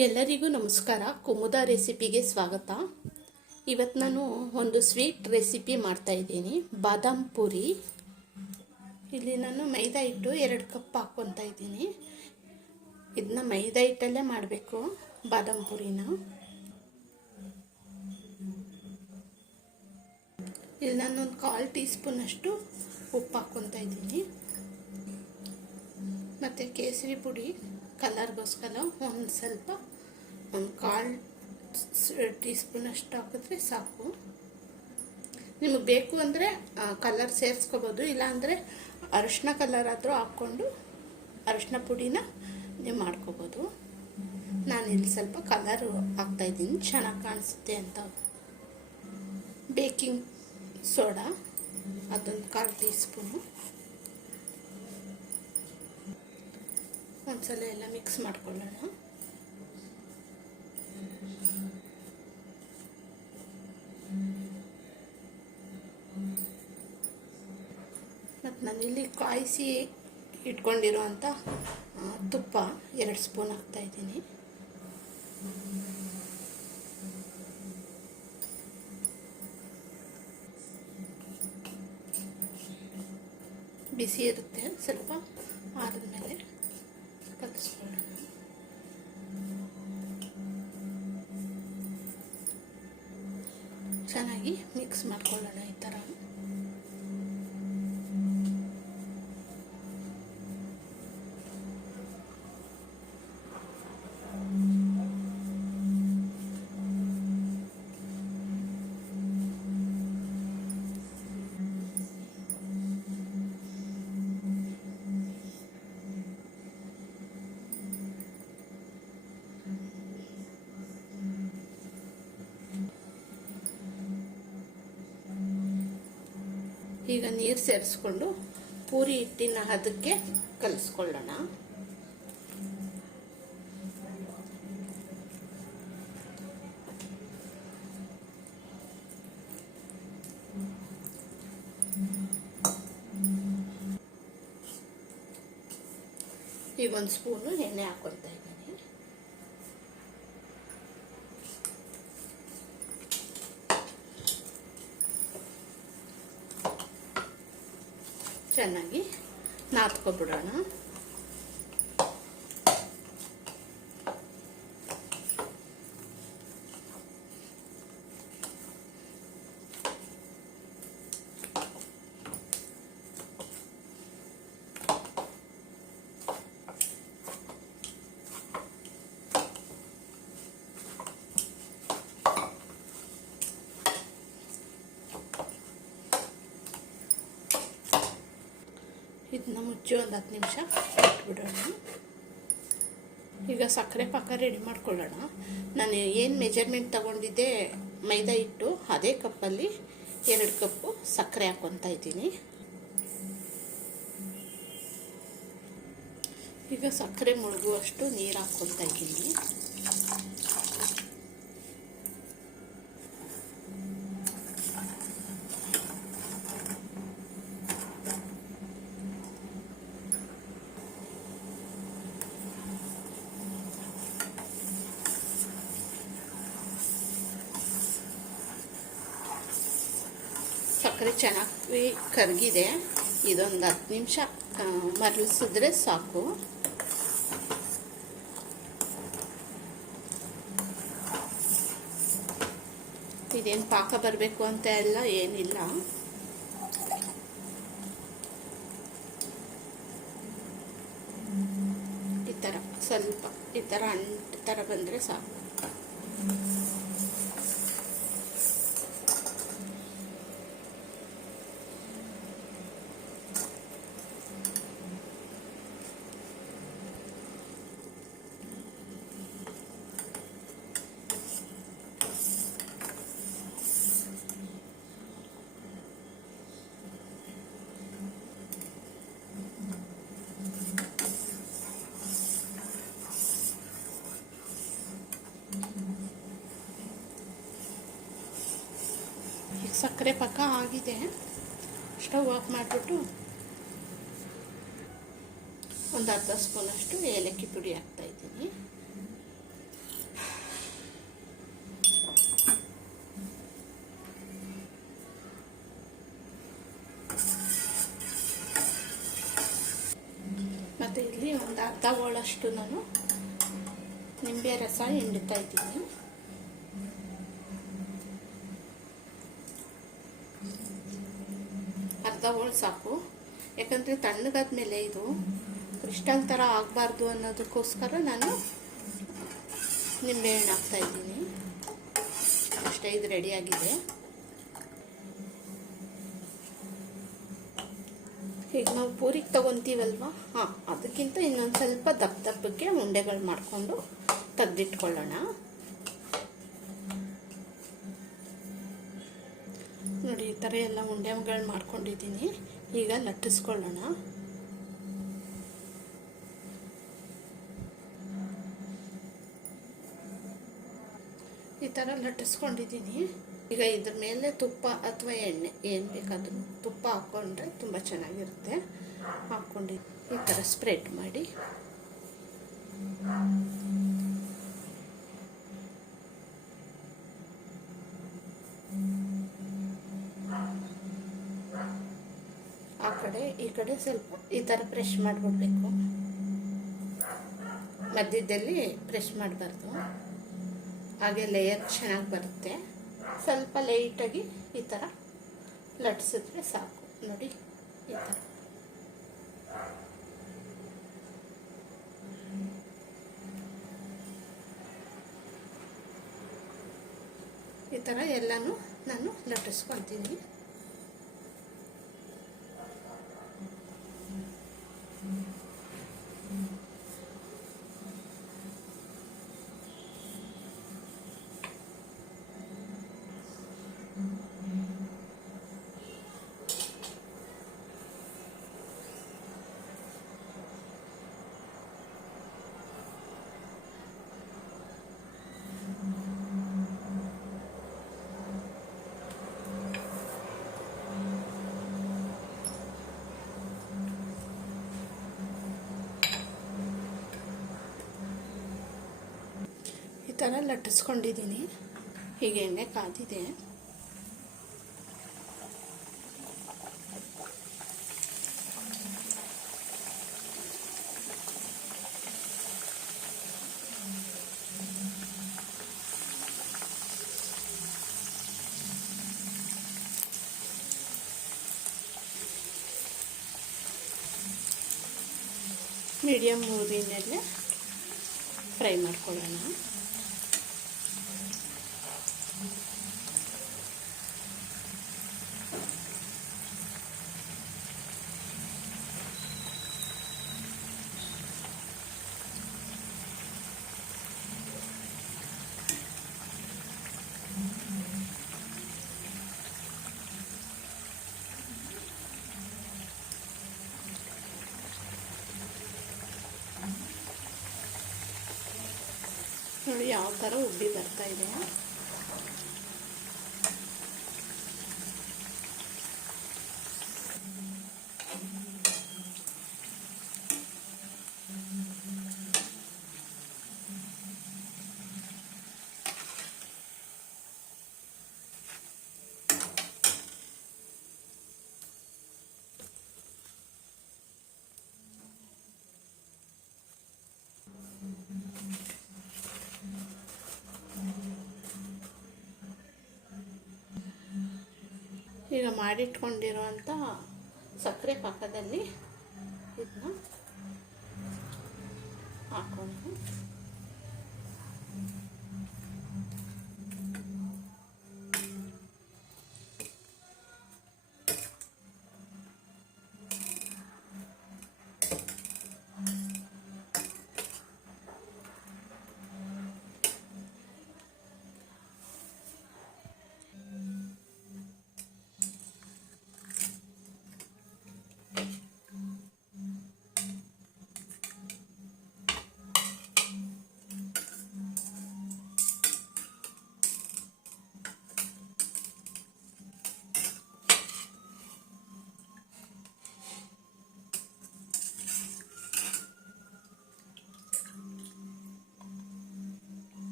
ಎಲ್ಲರಿಗೂ ನಮಸ್ಕಾರ. ಕುಮುದ ರೆಸಿಪಿಗೆ ಸ್ವಾಗತ. ಇವತ್ತು ನಾನು ಒಂದು ಸ್ವೀಟ್ ರೆಸಿಪಿ ಮಾಡ್ತಾ ಇದ್ದೀನಿ. ಬಾದಾಮ್ ಪುರಿ. ಇಲ್ಲಿ ನಾನು ಮೈದಾ ಹಿಟ್ಟು ಎರಡು ಕಪ್ ಹಾಕ್ಕೊತಾ ಇದ್ದೀನಿ. ಇದನ್ನ ಮೈದಾ ಹಿಟ್ಟಲ್ಲೇ ಮಾಡಬೇಕು ಬಾದಾಮ್ ಪುರಿನ. ಇಲ್ಲಿ ನಾನೊಂದು ಕಾಲು ಟೀ ಸ್ಪೂನಷ್ಟು ಉಪ್ಪು ಹಾಕ್ಕೊತಾ ಇದ್ದೀನಿ. ಮತ್ತು ಕೇಸರಿ ಪುಡಿ. ಕಲರ್ಗೋಸ್ಕರ ಒಂದು ಸ್ವಲ್ಪ ಒಂದು ಕಾಲು ಟೀ ಸ್ಪೂನಷ್ಟು ಹಾಕಿದ್ರೆ ಸಾಕು. ನಿಮಗೆ ಬೇಕು ಅಂದರೆ ಕಲರ್ ಸೇರಿಸ್ಕೋಬೋದು, ಇಲ್ಲಾಂದರೆ ಅರಿಶಿನ ಕಲರ್ ಆದರೂ ಹಾಕ್ಕೊಂಡು ಅರಿಶಿನ ಪುಡಿನ ನೀವು ಮಾಡ್ಕೋಬೋದು. ನಾನು ಇಲ್ಲಿ ಸ್ವಲ್ಪ ಕಲರು ಹಾಕ್ತಾಯಿದ್ದೀನಿ ಚೆನ್ನಾಗಿ ಕಾಣಿಸುತ್ತೆ ಅಂತ. ಬೇಕಿಂಗ್ ಸೋಡಾ, ಅದೊಂದು ಕಾಲು ಟೀ ಸ್ಪೂನು ಒಂದ್ಸಲ ಎಲ್ಲ ಮಿಕ್ಸ್ ಮಾಡ್ಕೊಳ್ಳೋಣ ಮತ್ತು ನಾನಿಲ್ಲಿ ಕಾಯಿಸಿ ಇಟ್ಕೊಂಡಿರೋಂಥ ತುಪ್ಪ ಎರಡು ಸ್ಪೂನ್ ಹಾಕ್ತಾಯಿದ್ದೀನಿ ಬಿಸಿ ಇರುತ್ತೆ, ಸ್ವಲ್ಪ ಆದಮೇಲೆ ಕಲಿಸ್ಕೊಳ್ಳೋಣ. ಚೆನ್ನಾಗಿ ಮಿಕ್ಸ್ ಮಾಡ್ಕೊಳ್ಳೋಣ ಈ ಥರ. ಈಗ ನೀರು ಸೇರಿಸ್ಕೊಂಡು ಪೂರಿ ಹಿಟ್ಟಿನ ಹದಕ್ಕೆ ಕಲಿಸ್ಕೊಳ್ಳೋಣ. ಈಗ ಒಂದು ಸ್ಪೂನು ಎಣ್ಣೆ ಹಾಕೊಳ್ತಾ ಇದ್ದೀನಿ ಚೆನ್ನಾಗಿ ನಾದ್ಕೊಬಿಡೋಣ. ಇದನ್ನ ಮುಚ್ಚಿ ಒಂದು ಹತ್ತು ನಿಮಿಷ ಇಟ್ಬಿಡೋಣ ಈಗ ಸಕ್ಕರೆ ಪಾಕ ರೆಡಿ ಮಾಡ್ಕೊಳ್ಳೋಣ. ನಾನು ಏನು ಮೆಜರ್ಮೆಂಟ್ ತಗೊಂಡಿದ್ದೆ? ಮೈದಾ ಹಿಟ್ಟು, ಅದೇ ಕಪ್ಪಲ್ಲಿ ಎರಡು ಕಪ್ಪು ಸಕ್ಕರೆ ಹಾಕ್ಕೊತಾ ಇದ್ದೀನಿ. ಈಗ ಸಕ್ಕರೆ ಮುಳುಗುವಷ್ಟು ನೀರು ಹಾಕ್ಕೊತಾ ಇದ್ದೀನಿ. ಸಕ್ಕರೆ ಚೆನ್ನಾಗಿ ಕರಗಿದೆ. ಇದೊಂದು ಹತ್ತು ನಿಮಿಷ ಮರಳಿಸಿದ್ರೆ ಸಾಕು. ಇದೇನು ಪಾಕ ಬರಬೇಕು ಅಂತ ಎಲ್ಲ ಏನಿಲ್ಲ. ಈ ಥರ ಸ್ವಲ್ಪ, ಈ ಥರ ಅಂಟು ಥರ ಬಂದರೆ ಸಾಕು. ಸಕ್ಕರೆ ಪಕ್ಕ ಆಗಿದೆ. ಸ್ಟವ್ ಆಫ್ ಮಾಡಿಬಿಟ್ಟು ಒಂದು ಅರ್ಧ ಸ್ಪೂನಷ್ಟು ಏಲಕ್ಕಿ ಪುಡಿ ಹಾಕ್ತಾಯಿದ್ದೀನಿ ಮತ್ತು ಇಲ್ಲಿ ಒಂದು ಅರ್ಧ ಹೋಳಷ್ಟು ನಾನು ನಿಂಬೆ ರಸ ಹಿಂಡುತ್ತಾ ಇದ್ದೀನಿ. ಅರ್ಧ ಹೋಳು ಸಾಕು. ಯಾಕಂದರೆ ತಣ್ಣಗಾದ್ಮೇಲೆ ಇದು ಕ್ರಿಸ್ಟಲ್ ಥರ ಆಗಬಾರ್ದು ಅನ್ನೋದಕ್ಕೋಸ್ಕರ ನಾನು ನಿಂಬೆಹಣ್ಣು ಹಾಕ್ತಾ ಇದ್ದೀನಿ. ಅಷ್ಟೇ, ಇದು ರೆಡಿಯಾಗಿದೆ ಈಗ ನಾವು ಪೂರಿಗೆ ತಗೊತೀವಲ್ವ? ಹಾಂ, ಅದಕ್ಕಿಂತ ಇನ್ನೊಂದು ಸ್ವಲ್ಪ ದಪ್ಪ ದಪ್ಪಕ್ಕೆ ಉಂಡೆಗಳು ಮಾಡಿಕೊಂಡು ತೆಗೆದಿಟ್ಕೊಳ್ಳೋಣ. ಥರ ಎಲ್ಲ ಉಂಡೆಗಳು ಮಾಡ್ಕೊಂಡಿದ್ದೀನಿ. ಈಗ ಲಟ್ಟಿಸ್ಕೊಳ್ಳೋಣ. ಈ ಥರ ಲಟ್ಟಿಸ್ಕೊಂಡಿದ್ದೀನಿ. ಈಗ ಇದ್ರ ಮೇಲೆ ತುಪ್ಪ ಅಥವಾ ಎಣ್ಣೆ, ಏನು ಬೇಕಾದರೂ ತುಪ್ಪ ಹಾಕ್ಕೊಂಡ್ರೆ ತುಂಬ ಚೆನ್ನಾಗಿರುತ್ತೆ. ಹಾಕ್ಕೊಂಡಿದ್ದೀನಿ ಈ ಥರ ಸ್ಪ್ರೆಡ್ ಮಾಡಿ. ಕಡೆ, ಈ ಕಡೆ ಸ್ವಲ್ಪ ಈ ಥರ ಪ್ರೆಶ್ ಮಾಡಿಬಿಡ್ಬೇಕು ಮಧ್ಯದಲ್ಲಿ ಪ್ರೆಶ್ ಮಾಡಬಾರ್ದು. ಹಾಗೆ ಲೇಯರ್ ಚೆನ್ನಾಗಿ ಬರುತ್ತೆ. ಸ್ವಲ್ಪ ಲೈಟಾಗಿ ಈ ಥರ ಲಟ್ಸಿದ್ರೆ ಸಾಕು. ನೋಡಿ, ಈ ಥರ ಈ ಥರ ಎಲ್ಲನೂ ನಾನು ಲಟ್ಟಿಸ್ಕೊತೀನಿ ಥರ ಲಟ್ಟಿಸ್ಕೊಂಡಿದ್ದೀನಿ. ಹೀಗೆ ಎಣ್ಣೆ ಕಾದಿದೆ. ಮೀಡಿಯಮ್ ಊರಿನಲ್ಲೇ ಫ್ರೈ ಮಾಡ್ಕೊಳ್ಳೋಣ ನೋಡಿ ಯಾವ ಥರ ಉಬ್ಬಿ ಬರ್ತಾ ಇದೆ? ಈಗ ಮಾಡಿಟ್ಕೊಂಡಿರುವಂಥ ಸಕ್ಕರೆ ಪಾಕದಲ್ಲಿ ಇದನ್ನ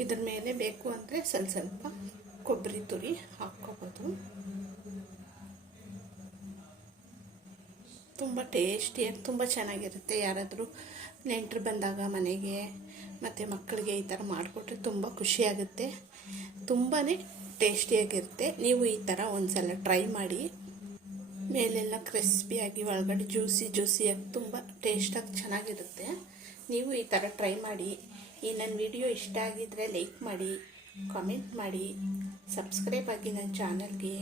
ಇದ್ರ ಮೇಲೆ ಬೇಕು ಅಂದರೆ ಸ್ವಲ್ಪ ಸ್ವಲ್ಪ ಕೊಬ್ಬರಿ ತುರಿ ಹಾಕ್ಕೋಬೋದು. ತುಂಬ ಟೇಸ್ಟಿಯಾಗಿ ತುಂಬ ಚೆನ್ನಾಗಿರುತ್ತೆ. ಯಾರಾದರೂ ನೆಂಟರು ಬಂದಾಗ ಮನೆಗೆ ಮತ್ತು ಮಕ್ಕಳಿಗೆ ಈ ಥರ ಮಾಡಿಕೊಟ್ರೆ ತುಂಬ ಖುಷಿಯಾಗುತ್ತೆ ತುಂಬಾ ಟೇಸ್ಟಿಯಾಗಿರುತ್ತೆ ನೀವು ಈ ಥರ ಒಂದು ಸಲ ಟ್ರೈ ಮಾಡಿ. ಮೇಲೆಲ್ಲ ಕ್ರಿಸ್ಪಿಯಾಗಿ ಒಳಗಡೆ ಜ್ಯೂಸಿ ಜ್ಯೂಸಿಯಾಗಿ ತುಂಬ ಟೇಸ್ಟಾಗಿ ಚೆನ್ನಾಗಿರುತ್ತೆ. ನೀವು ಈ ಥರ ಟ್ರೈ ಮಾಡಿ. ಈ ನನ್ನ ವಿಡಿಯೋ ಇಷ್ಟ ಆಗಿದ್ದರೆ ಲೈಕ್ ಮಾಡಿ ಕಾಮೆಂಟ್ ಮಾಡಿ ಸಬ್ಸ್ಕ್ರೈಬ್ ಆಗಿ ನನ್ನ ಚಾನಲ್ಗೆ.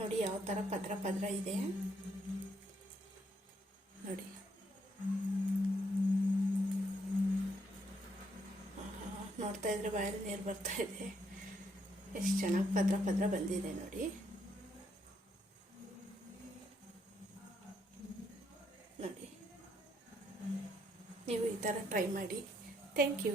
ನೋಡಿ ಯಾವ ಥರ ಪದ್ರ ಪದ್ರ ಇದೆ. ನೋಡಿ. ನೋಡ್ತಾ ಇದ್ರೆ ಬಾಯಲ್ಲಿ ನೀರು ಬರ್ತಾ ಇದೆ. ಎಷ್ಟು ಚೆನ್ನಾಗಿ ಪದ್ರ ಪದ್ರ ಬಂದಿದೆ ನೋಡಿ. ನೋಡಿ. ನೀವು ಈ ಥರ ಟ್ರೈ ಮಾಡಿ. Thank you